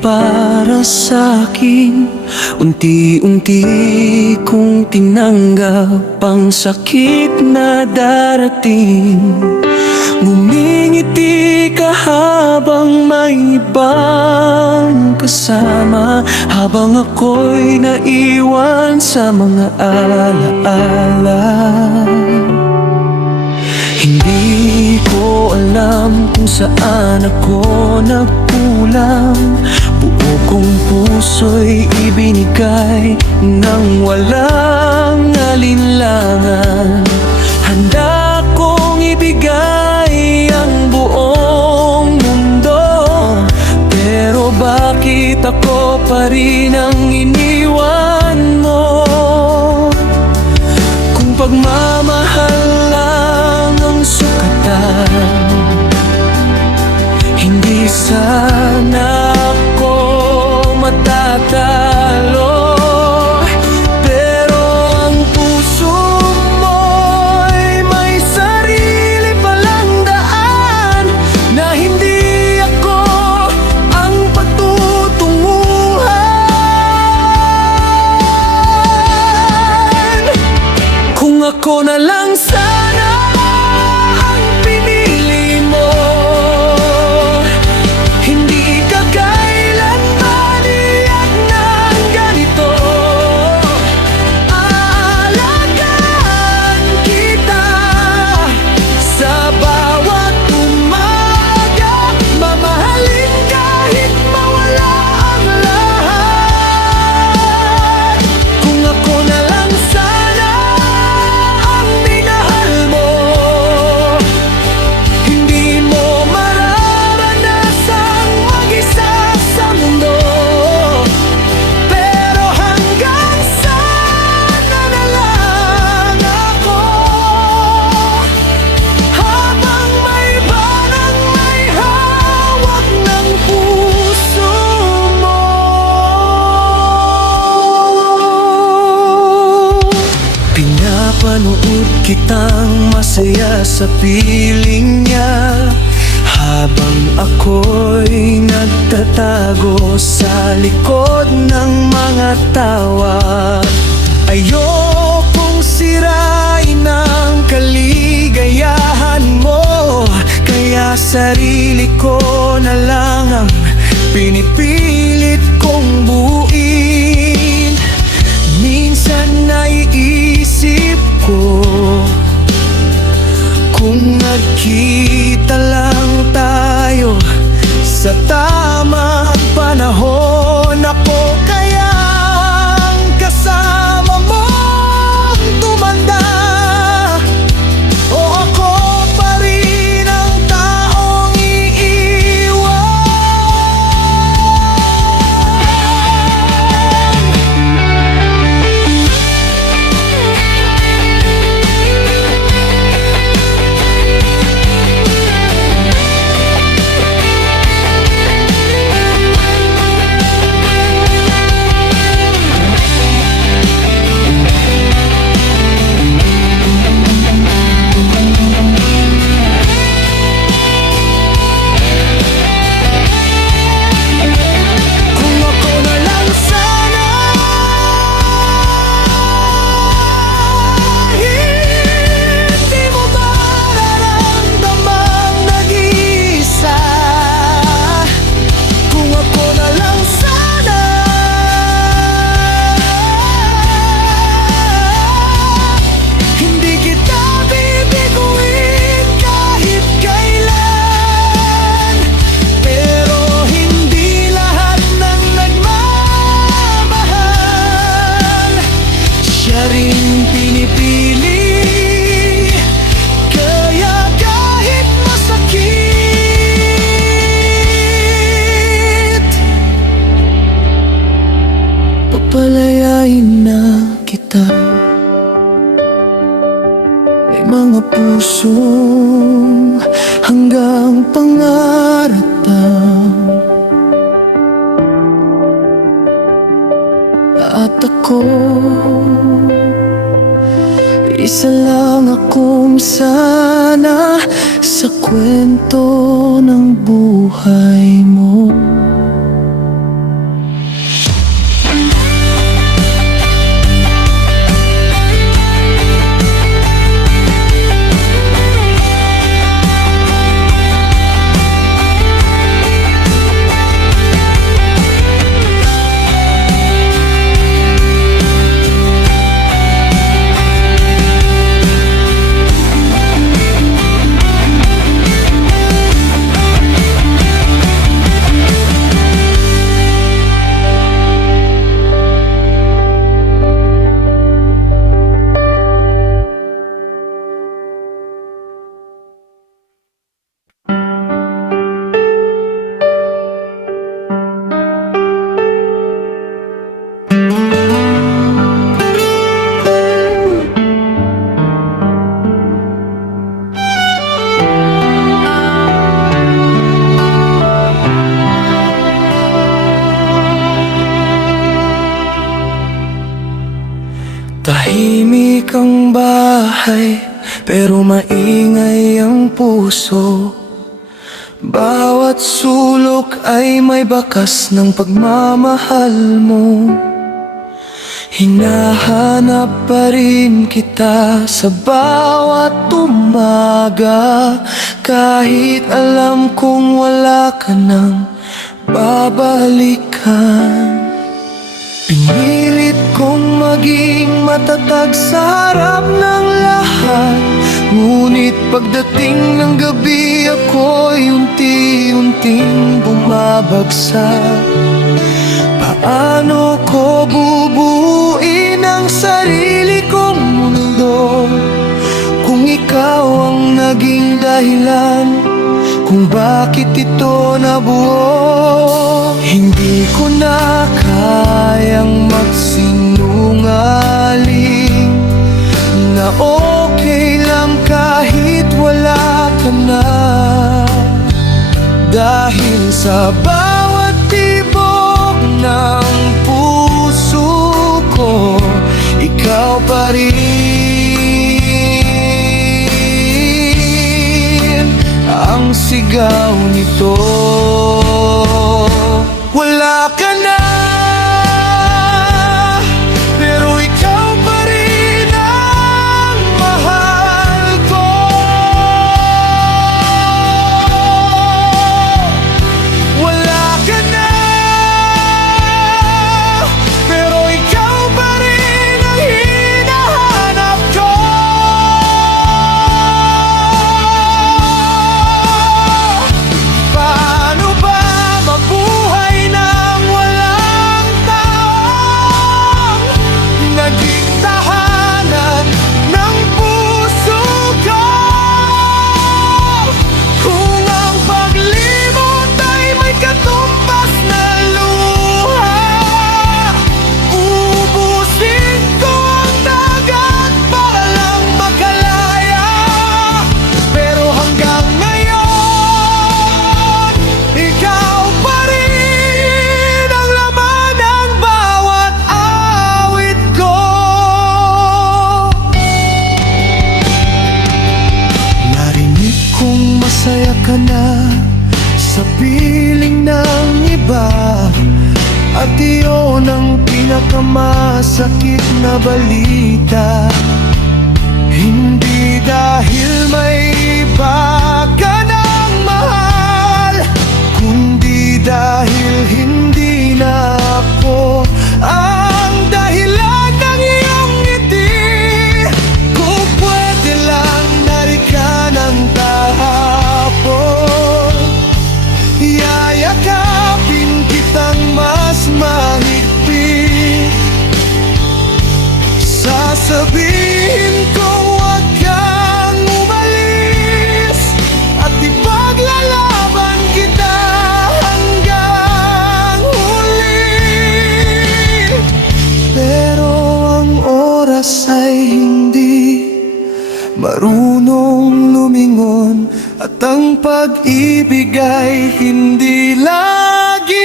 para sa'kin. Unti-unti kong tinanggap ang sakit na darating. Ngumingiti ka habang may ibang kasama, habang ako'y naiwan sa mga alaala. Hindi ko alam kung saan ako nagkulang. Buo kong puso'y ibinigay nang walang alinlangan. Handa kong ibigay ang buong mundo, pero bakit ako pa rin ang iniwan mo? Kung pagmamahal lang ang sukatan, hindi sana ako matatalo. Pero ang puso mo'y may sarili palang daan, na hindi ako ang patutunguhan. Kung ako na lang sana ang pinili mo, hindi ka kailanman iyak ng ganito. Aalagaan kita sa bawat umaga, mamahalin kahit mawala ang lahat. Kung ako na lang sana ang minahal mo, hindi mo mararanasang mag-isa sa mundo. Pero hanggang sana na lang ako, habang may banang may hawak ng puso mo. Pinapanood kitang masaya sa piling niya, habang ako'y nagtatago sa likod ng mga tawa. Ayokong sirain ang kaligayahan mo, kaya sarili ko na lang ang pinipilit kong buuin. Minsan naiisip ko, kung nagkita lang tayo sa tamang panahon, ako kayang kasama mo tumanda, o ako pa rin ang taong iiwan. Kung ako na lang sana, hindi mo mararamdamang nag-iisa. Kung ako na lang sana, hindi kita bibiguin kahit kailan. Pero hindi lahat ng nagmamahal siya rin pinipili. Kaya kahit masakit, papalayain na kita. May mga pusong hanggang pangaratan, at ako, isa lang akong sana sa kwento ng buhay mo. ang bahay, pero maingay ang puso. Bawat sulok ay may bakas ng pagmamahal mo. Hinahanap pa rin kita sa bawat umaga, kahit alam kong wala ka nang babalikan. Pinilit kong maging matatag sa harap ng lahat, ngunit pagdating ng gabi ako'y unti-unting bumabagsak. Paano ko bubuuin ang sarili kong mundo kung ikaw ang naging dahilan kung bakit ito nabuo? Hindi ko na kayang magsinungaling na okay lang kahit wala ka na, dahil sa bawat tibok ng puso ko, ikaw pa rin ang sigaw nito. Wala ka na, pero ikaw pa rin ang mahal ko. Wala ka na, pero ikaw pa rin ang hinahanap ko. Paano ba mabuhay nang walang taong naging tahanan ng puso ko? Kung ang paglimot ay may katumbas na luha, ubusin ko ang dagat para lang makalaya. Pero hanggang ngayon, ikaw pa rin ang laman ng bawat awit ko. Narinig kong masaya ka na sa piling ng iba, at iyon ang pinakamasakit na balita. Hindi dahil may iba ka ng mahal, kundi dahil hindi na ako ang dahilan ng iyong ngiti. Kung pwede lang narikan ang tahapon, yayakapin kitang mas mahigpit. Sasabihin kong huwag kang umalis, at ipaglalaban kita hanggang huli. Pero ang oras ay hindi marunong lumingon, at ang pag-ibig ay hindi laging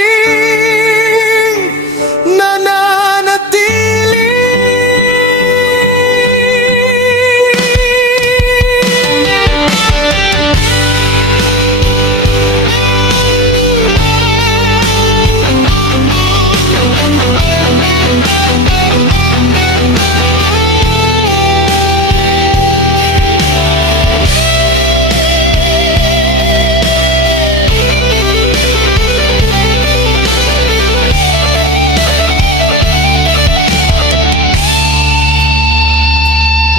nananatili.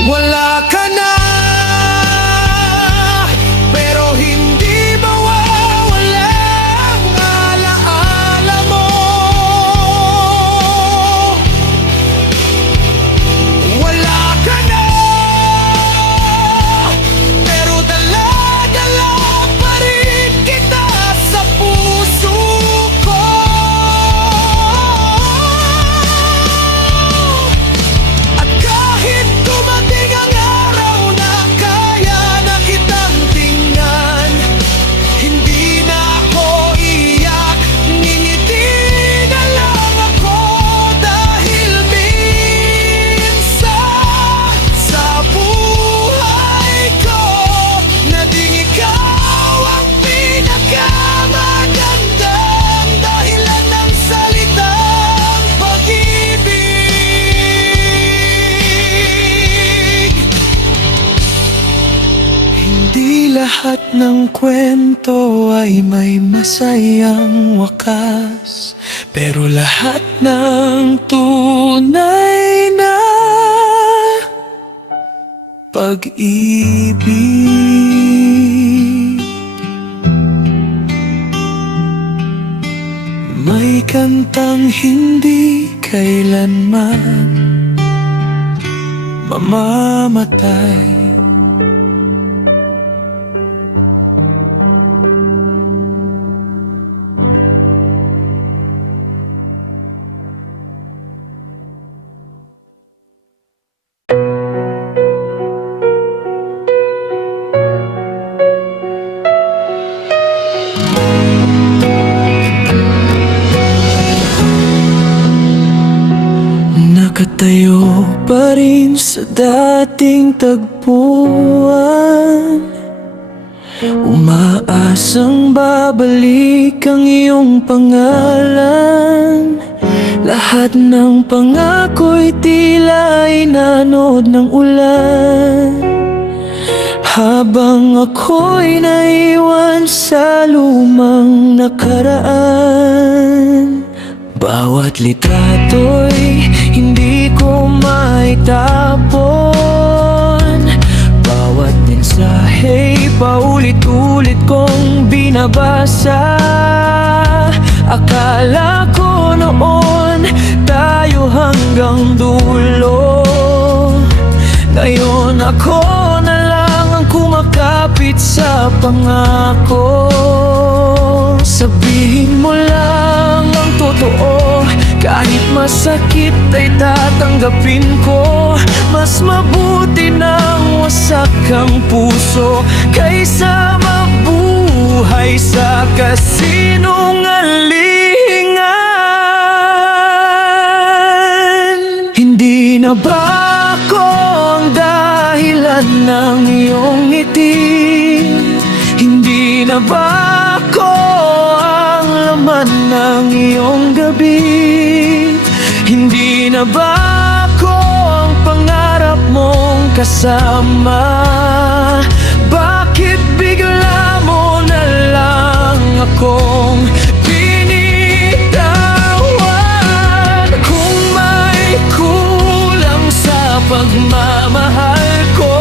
Wala ka na, pero hindi mawawala ang alaala mo. Wala ka na, pero dala-dala pa rin kita sa puso ko. At kahit dumating ang araw buhay ko, naging ikaw ang pinakamagandang dahilan ng salitang pag-ibig. Hindi lahat ng kwento ay may masayang wakas, pero lahat ng tunay na pag-ibig may kantang hindi kailanman mamamatay. Nakatayo pa rin sa dating tagpuan, umaasang babalik ang iyong pangalan. Lahat ng pangako'y tila inanod ng ulan, habang ako'y naiwan sa lumang nakaraan. Bawat litrato'y hindi ko maitapon, bawat mensahey paulit-ulit kong binabasa. Akala ko noon tayo hanggang dulo, ngayon ako na lang ang kumakapit sa pangako. Sabihin mo lang ang totoo, kahit masakit ay tatanggapin ko. Mas mabuti nang wasak ang puso kaysa mabuhay sa kasinungalingan. Hindi na ba ako ang dahilan ng iyong ngiti? Hindi na ba ako ang laman ng iyong gabi? Hindi na ba ako ang pangarap mong kasama? Bakit bigla mo na lang akong binitawan? Kung may kulang sa pagmamahal ko,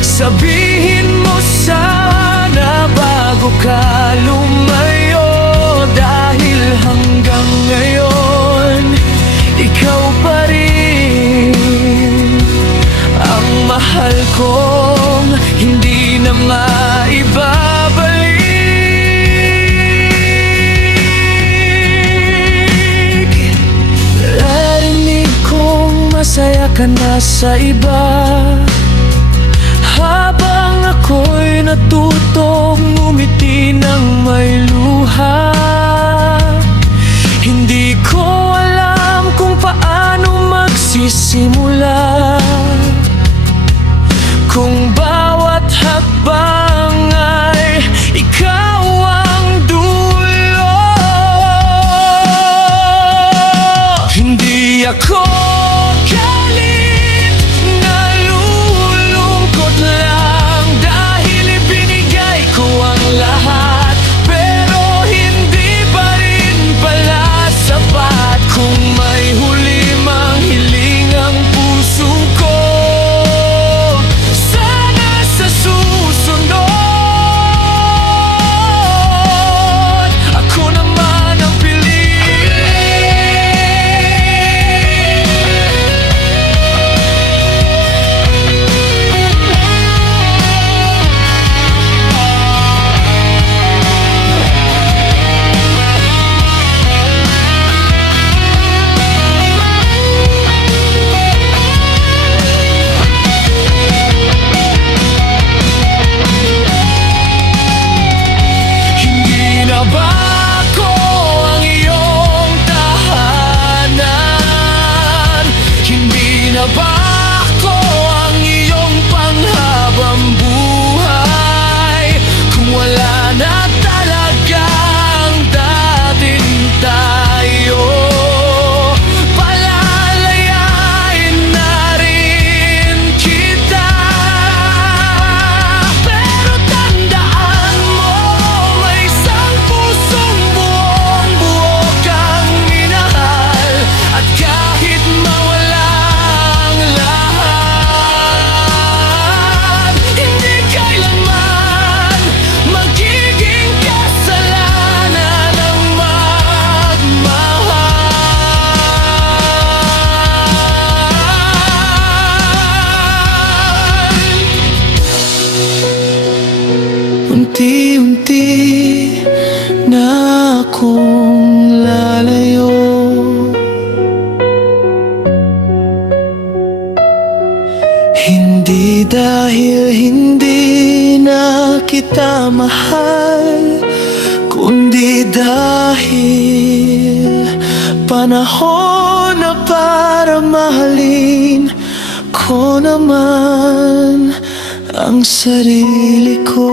sabihin mo sana bago ka lumayo. Dahil hanggang ngayon ikaw pa rin ang mahal kong hindi na maibabalik. Narinig kong masaya ka na sa iba, habang ako'y natutong ngumiti ng may luha. Hindi ko alam kung paano magsisimula, kung bawat hakbang ay ikaw ang dulo. Hindi ako galit, nalulungkot lang dahil ibinigay ko ang lahat, pero hindi pa rin pala sapat. Kung may huli mang hiling ang puso ko, unti-unti na akong lalayo. Hindi dahil hindi na kita mahal, kundi dahil panahon na para mahalin ko naman ang sarili ko.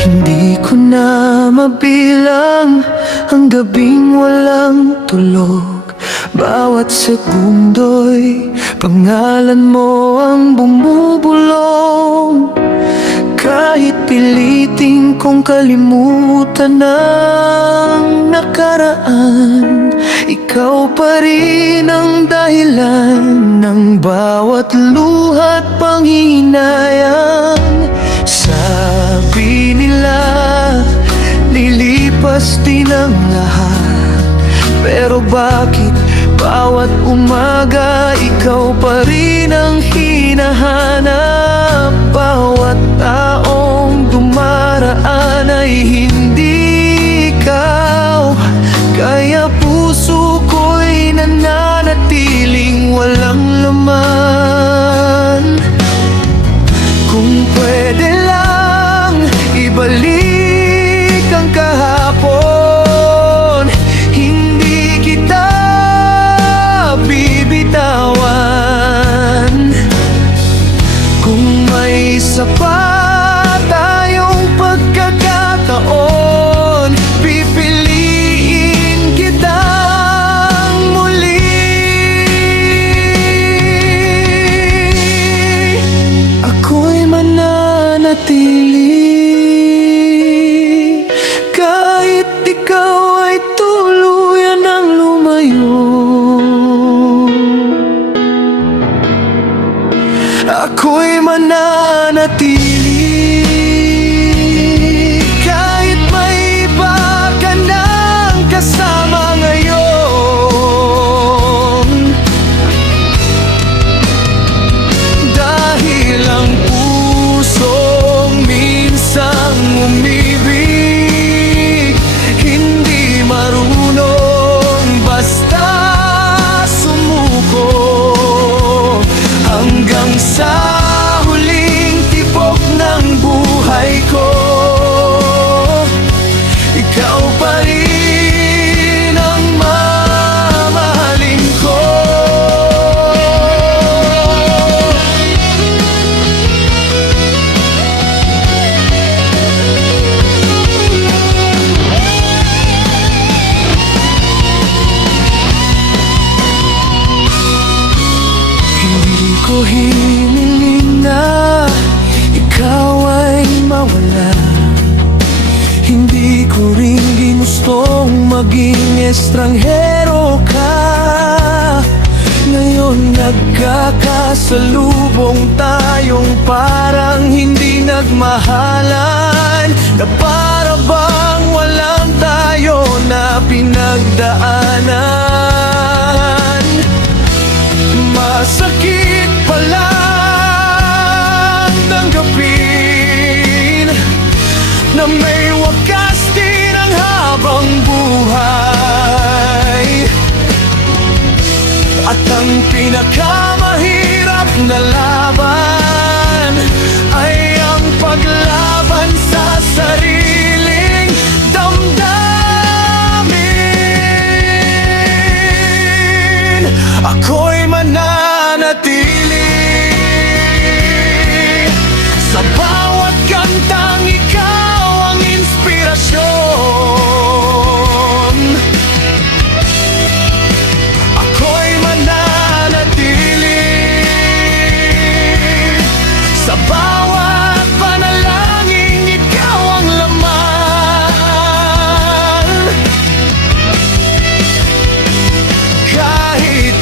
Hindi ko na mabilang ang gabing walang tulog. Bawat segundo'y pangalan mo ang bumubulong. Kahit pilitin kong kalimutan ang nakaraan, ikaw pa rin ang dahilan ng bawat luha't panghihinayang. Sabi nila, lilipas din ang lahat, pero bakit bawat umaga ikaw pa rin ang hinahanap? Bawat taong dumaraan ay hindi ikaw, kaya puso ko'y nananatiling walang laman. Kung pwede lang ibalik ang kahapon, hindi kita bibitawan. Kung may isa pa tayong pagkakataon, pipiliin kitang muli. Ako'y mananatili kahit ikaw ay tuluyan ng lumayo. Ako'y mananatili kahit may iba ka nang kasama ngayon. Dahil ang pusong minsang umibig hindi marunong basta sumuko. Hanggang sa huling tibok ng buhay ko, ikaw pa rin ang mamahalin ko. Hindi ko hiniling na ikaw ay mawala. Hindi ko rin ginustong maging estranghero ka. Ngayon nagkakasalubong tayong parang hindi nagmahalan, na para bang walang tayo na pinagdaanan. Masakit palang tanggapin na may wakas din ang habang buhay, at ang pinakamahirap na laban ay ang paglaban sa sariling damdamin. Ako'y mananatili sa bawat kantang ikaw ang inspirasyon. Ako'y mananatili sa bawat panalangin, ikaw ang laman. Kahit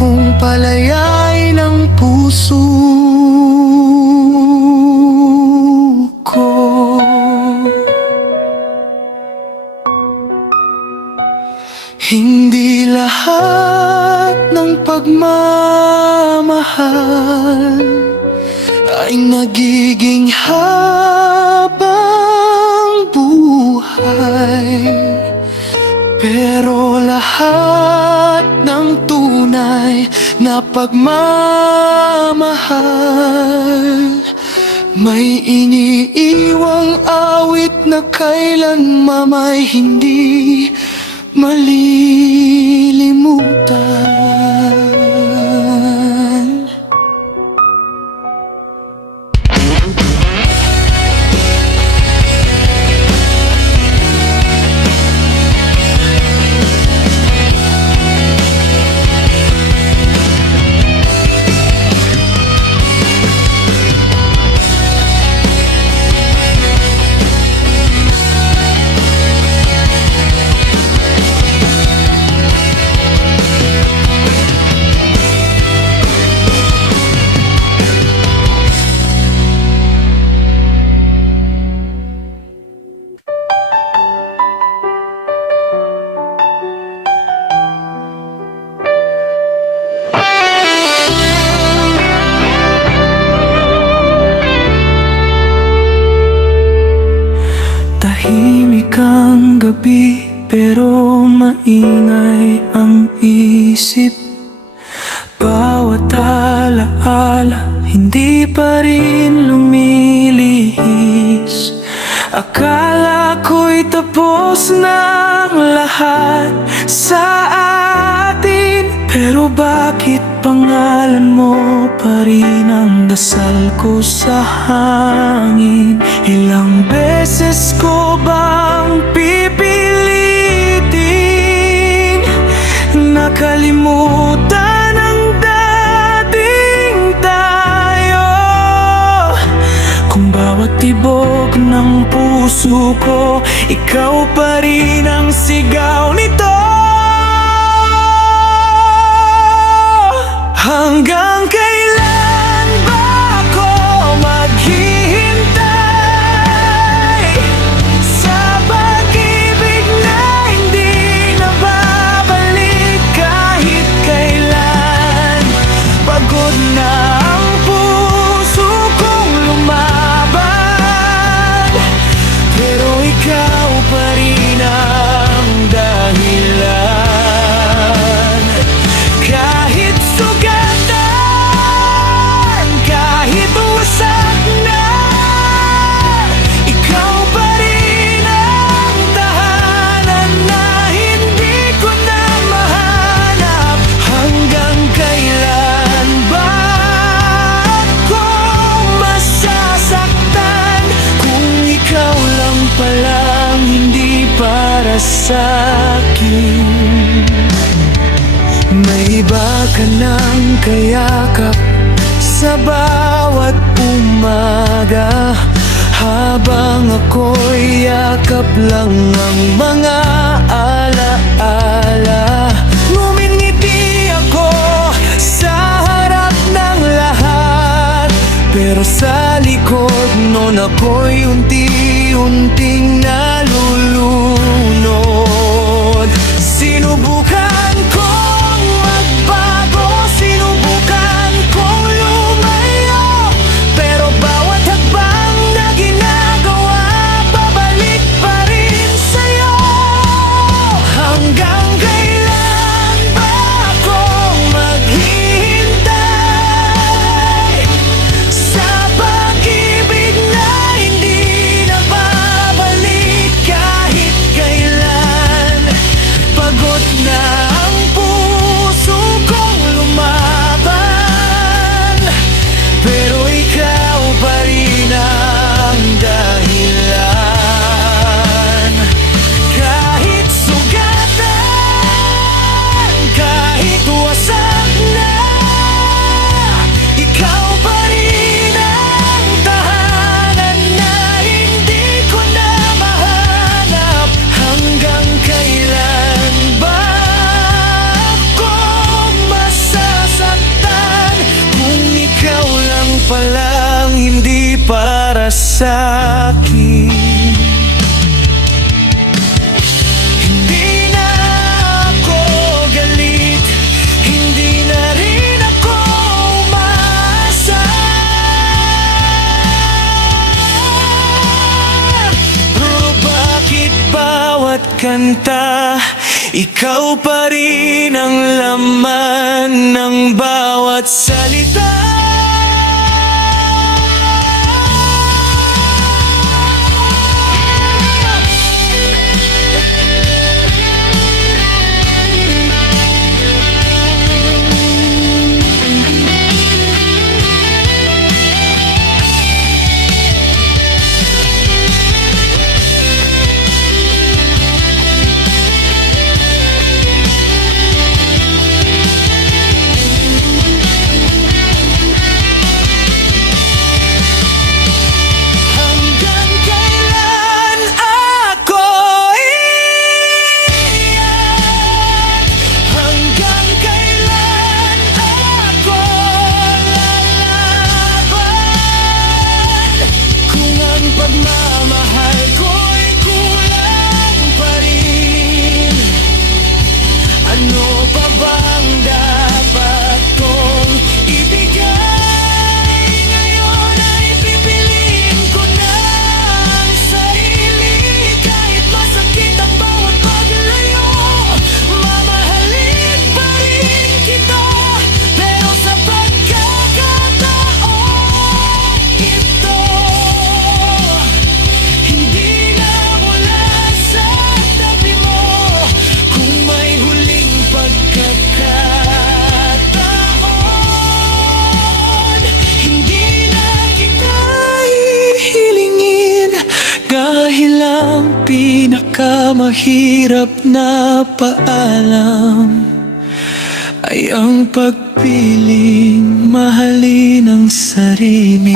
kong palayain ang puso ko. Hindi lahat ng pagmamahal ay nagiging habang buhay, pero lahat ng tunay na pagmamahal may iniiwang awit na kailanman ay hindi malilimutan. Tahimik ang gabi pero maingay ang isip. Bawat alaala hindi pa rin lumilihis. Akala ko'y tapos na ang lahat sa atin, pero bakit pangalan mo pa rin ang dasal ko sa hangin? Ilang beses ko bang pipilitin nakalimutan ang dating tayo? Kung bawat tibok ng puso ko, ikaw pa rin ang sigaw nito. Hanggang kailan ba ako maghihintay sa pag-ibig na hindi na babalik kahit kailan? Pagod na ang puso kong lumaban, pero ikaw pa rin ang dahilan. Kahit sugatan, kahit wasak na, ikaw pa rin ang tahanan na hindi ko na mahanap. Hanggang kailan ba ako masasaktan kung ikaw lang palang hindi para sa'kin? May iba ka ng kayakap sa bawat umaga, habang ako'y yakap lang ang mga alaala. Ngumingiti ako sa harap ng lahat, pero sa likod nun ako'y unti-unting nalulunod. Sinubukan kong magbago, sinubukan kong lumayo, pero bawat hakbang na ginagawa, babalik pa rin sa'yo. Hanggang kailan ba ako maghihintay sa pag-ibig na hindi na babalik? bawat kanta, ikaw pa rin ang laman ng bawat salita. Pagmamahal ko'y kulang pa rin. Ano pa bang dapat kong ibigay? Ngayon ay pipiliin ko na ang sarili. Kahit masakit ang bawat paglayo, mamahalin pa rin kita. Pero sa pagkakataon ito, hindi na mula sa tabi mo. Kung may huling pagkakataon, hindi na kita hihilingin. Dahil ang pinakamahirap na paalam ay ang pagpiling mahalin ang sarili.